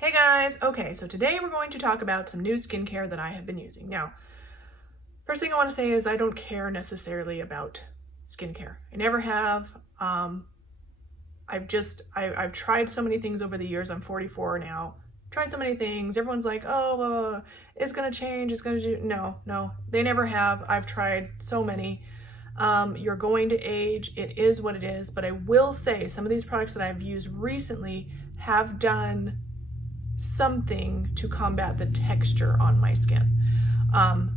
Hey guys! Okay, so today we're going to talk about some new skincare that I have been using. Now, first thing I want to say is I don't care necessarily about skincare. I never have. I've tried so many things over the years. I'm 44 now. Tried so many things. Everyone's like, oh, it's gonna change, it's gonna do. No, they never have. I've tried so many. You're going to age. It is what it is. But I will say some of these products that I've used recently have done something to combat the texture on my skin.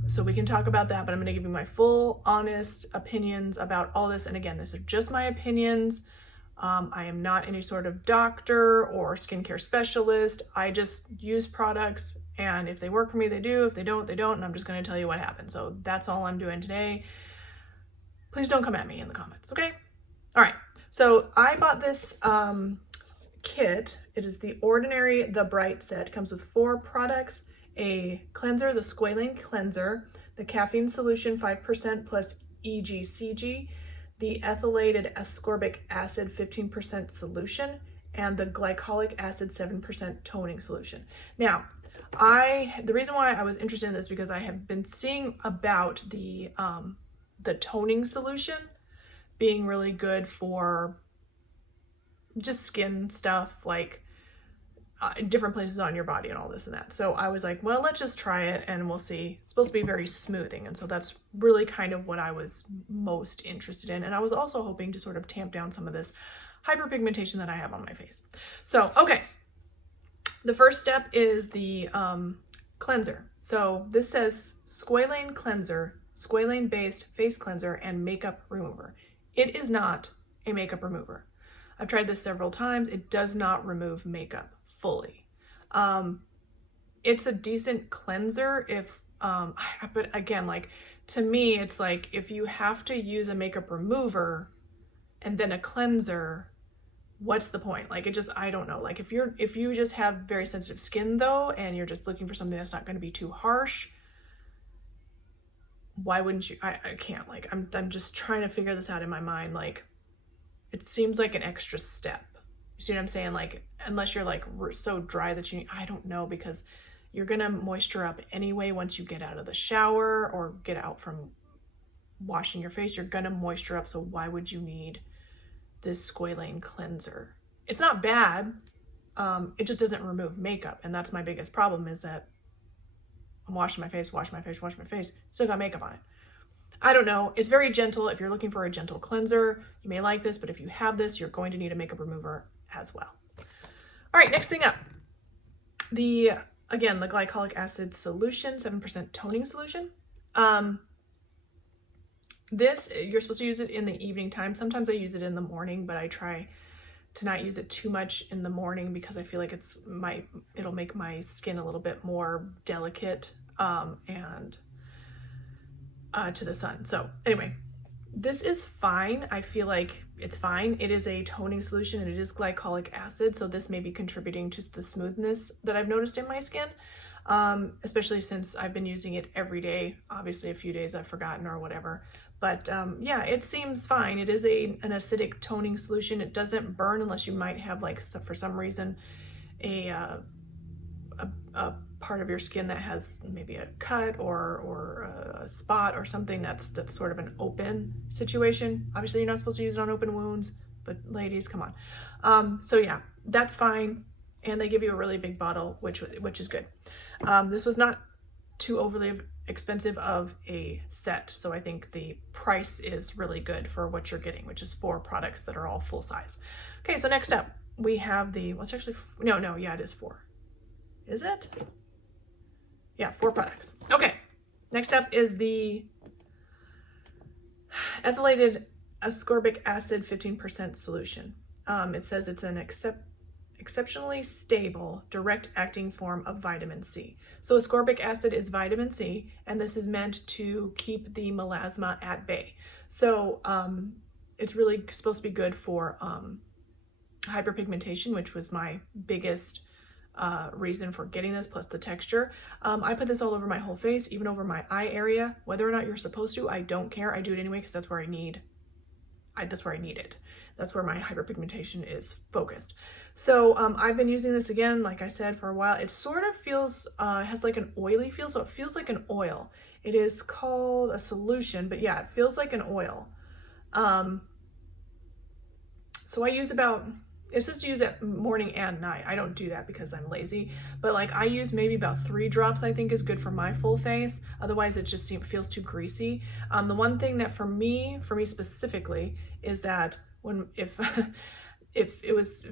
So we can talk about that, but I'm going to give you my full honest opinions about all this. And again, these are just my opinions. I am not any sort of doctor or skincare specialist. I just use products, and if they work for me, they do. If they don't, they don't. And I'm just going to tell you what happened. So that's all I'm doing today. Please don't come at me in the comments, okay? All right. So I bought this kit. It is the Ordinary The Bright set. It comes with 4 products: a cleanser, the Squalane Cleanser, the caffeine solution 5% plus EGCG, the ethylated ascorbic acid 15% solution, and the glycolic acid 7% toning solution. Now, the reason why I was interested in this because I have been seeing about the toning solution being really good for just skin stuff, like different places on your body and all this and that. So I was like, well, let's just try it and we'll see. It's supposed to be very smoothing. And so that's really kind of what I was most interested in. And I was also hoping to sort of tamp down some of this hyperpigmentation that I have on my face. So, okay. The first step is the cleanser. So this says Squalane Cleanser, Squalane based face cleanser and makeup remover. It is not a makeup remover. I've tried this several times. It does not remove makeup fully. It's a decent cleanser but again, like to me, it's like if you have to use a makeup remover and then a cleanser, what's the point? Like I don't know. Like if you just have very sensitive skin though, and you're just looking for something that's not going to be too harsh, why wouldn't you? I can't, like, I'm just trying to figure this out in my mind. Like, it seems like an extra step. You see what I'm saying? Like, unless you're like so dry that I don't know, because you're gonna moisture up anyway once you get out of the shower or get out from washing your face, you're gonna moisture up. So why would you need this Squalane cleanser? It's not bad. It just doesn't remove makeup. And that's my biggest problem, is that I'm washing my face, still got makeup on it. I don't know. It's very gentle. If you're looking for a gentle cleanser, you may like this, but if you have this, you're going to need a makeup remover as well. All right, next thing up. Again, the glycolic acid solution, 7% toning solution. This, you're supposed to use it in the evening time. Sometimes I use it in the morning, but I try to not use it too much in the morning because I feel like it'll make my skin a little bit more delicate and to the sun. So anyway, this is fine. I feel like it's fine. It is a toning solution and it is glycolic acid, so this may be contributing to the smoothness that I've noticed in my skin, especially since I've been using it every day. Obviously a few days I've forgotten or whatever, but yeah, it seems fine. It is an acidic toning solution. It doesn't burn unless you might have, like, for some reason a part of your skin that has maybe a cut or a spot or something that's sort of an open situation. Obviously you're not supposed to use it on open wounds, but ladies, come on. So yeah, that's fine. And they give you a really big bottle, which is good. This was not too overly expensive of a set, so I think the price is really good for what you're getting, which is 4 products that are all full size. Okay, so next up we have the, what's actually, yeah, it is 4. Is it? Yeah, 4 products. Okay, next up is the ethylated ascorbic acid 15% solution. It says it's an exceptionally stable, direct-acting form of vitamin C. So ascorbic acid is vitamin C, and this is meant to keep the melasma at bay. So it's really supposed to be good for hyperpigmentation, which was my biggest reason for getting this, plus the texture. I put this all over my whole face, even over my eye area. Whether or not you're supposed to, I don't care. I do it anyway because that's where I need that's where I need it. That's where my hyperpigmentation is focused. So I've been using this again, like I said, for a while. It sort of feels, has like an oily feel, so it feels like an oil. It is called a solution, but yeah, it feels like an oil. So I use about, it says to use it morning and night. I don't do that because I'm lazy, but like I use maybe about 3 drops, I think is good for my full face. Otherwise it just feels too greasy. The one thing that for me specifically, is that if it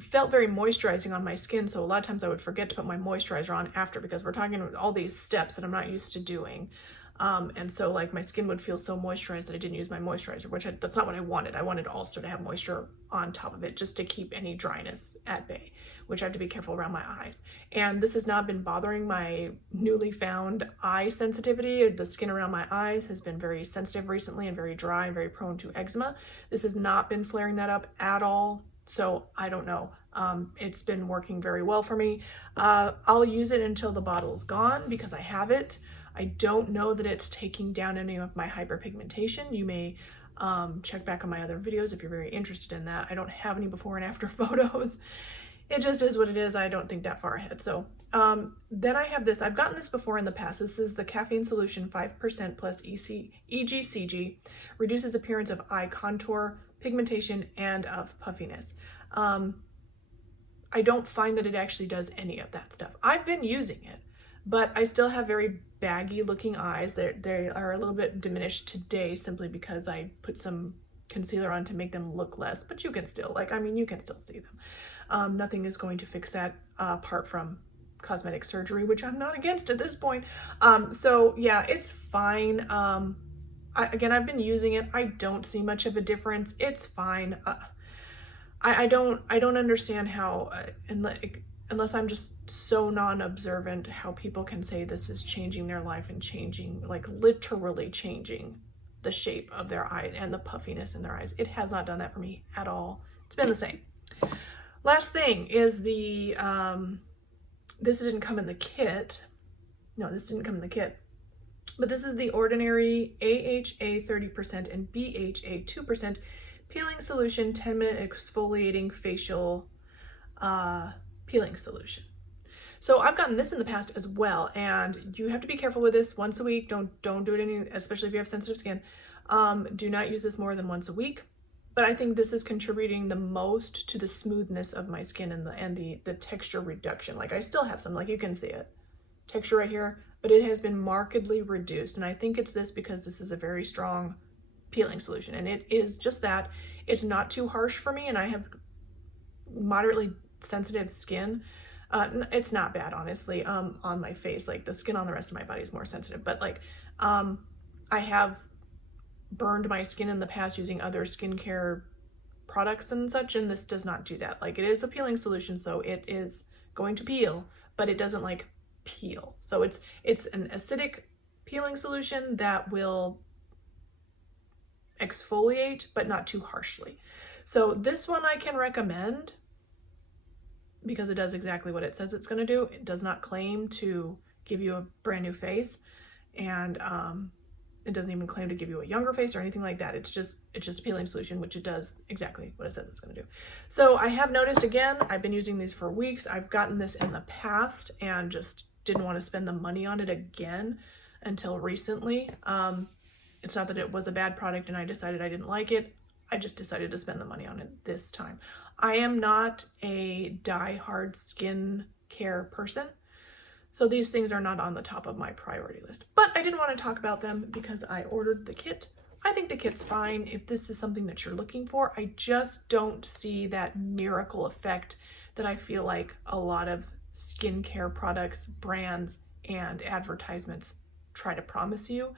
felt very moisturizing on my skin, so a lot of times I would forget to put my moisturizer on after, because we're talking about all these steps that I'm not used to doing. And so like my skin would feel so moisturized that I didn't use my moisturizer, which that's not what I wanted. I wanted also to have moisture on top of it just to keep any dryness at bay, which I have to be careful around my eyes. And this has not been bothering my newly found eye sensitivity. The skin around my eyes has been very sensitive recently and very dry and very prone to eczema. This has not been flaring that up at all. So I don't know. It's been working very well for me. I'll use it until the bottle is gone because I have it. I don't know that it's taking down any of my hyperpigmentation. You may check back on my other videos if you're very interested in that. I don't have any before and after photos. It just is what it is. I don't think that far ahead. So then I have this. I've gotten this before in the past. This is the caffeine solution 5% plus EGCG. Reduces appearance of eye contour, pigmentation, and of puffiness. I don't find that it actually does any of that stuff. I've been using it, but I still have very baggy looking eyes. They are a little bit diminished today simply because I put some concealer on to make them look less, but you can still, you can still see them. Nothing is going to fix that apart from cosmetic surgery, which I'm not against at this point. So yeah, it's fine. Again, I've been using it. I don't see much of a difference. It's fine. I don't understand how, unless I'm just so non-observant, how people can say this is changing their life and changing, like literally changing the shape of their eye and the puffiness in their eyes. It has not done that for me at all. It's been the same. Last thing is the, this didn't come in the kit. No, this didn't come in the kit. But this is the Ordinary AHA 30% and BHA 2% peeling solution 10-minute exfoliating facial peeling solution. So I've gotten this in the past as well, and you have to be careful with this once a week. Don't do it especially if you have sensitive skin. Do not use this more than once a week. But I think this is contributing the most to the smoothness of my skin and the texture reduction. Like I still have some, like you can see it, texture right here, but it has been markedly reduced. And I think it's this because this is a very strong peeling solution, and it is just that. It's not too harsh for me, and I have moderately sensitive skin. It's not bad, honestly, on my face. Like the skin on the rest of my body is more sensitive, but like I have burned my skin in the past using other skincare products and such, and this does not do that. Like it is a peeling solution, so it is going to peel, but it doesn't like peel. So it's an acidic peeling solution that will exfoliate, but not too harshly. So this one I can recommend because it does exactly what it says it's going to do. It does not claim to give you a brand new face, and it doesn't even claim to give you a younger face or anything like that. It's just a peeling solution, which it does exactly what it says it's going to do. So I have noticed, again, I've been using these for weeks. I've gotten this in the past and just didn't want to spend the money on it again until recently. It's not that it was a bad product and I decided I didn't like it. I just decided to spend the money on it this time. I am not a die-hard skin care person, so these things are not on the top of my priority list. But I didn't want to talk about them because I ordered the kit. I think the kit's fine if this is something that you're looking for. I just don't see that miracle effect that I feel like a lot of skincare products, brands, and advertisements try to promise you.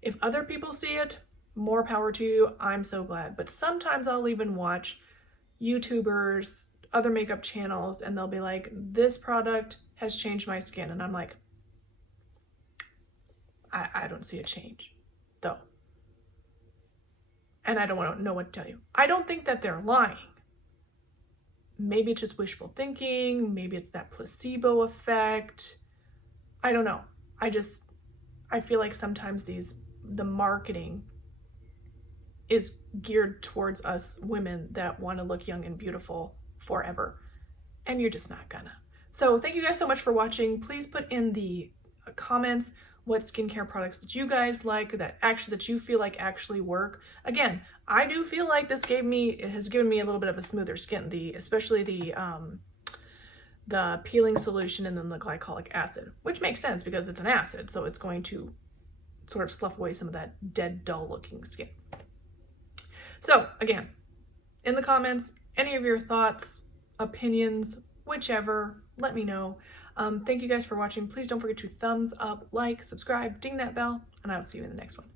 If other people see it, more power to you. I'm so glad. But sometimes I'll even watch YouTubers, other makeup channels, and they'll be like, this product has changed my skin. And I'm like, I don't see a change, though. And I don't want to know what to tell you. I don't think that they're lying. Maybe it's just wishful thinking. Maybe it's that placebo effect. I don't know. I feel like sometimes the marketing is geared towards us women that want to look young and beautiful forever. And you're just not gonna. So thank you guys so much for watching. Please put in the comments what skincare products that you guys like, that you feel like actually work. Again, I do feel like this has given me a little bit of a smoother skin, especially the peeling solution and then the glycolic acid, which makes sense because it's an acid, so it's going to sort of slough away some of that dead, dull looking skin. So again, in the comments, any of your thoughts, opinions, whichever, let me know. Thank you guys for watching. Please don't forget to thumbs up, like, subscribe, ding that bell, and I will see you in the next one.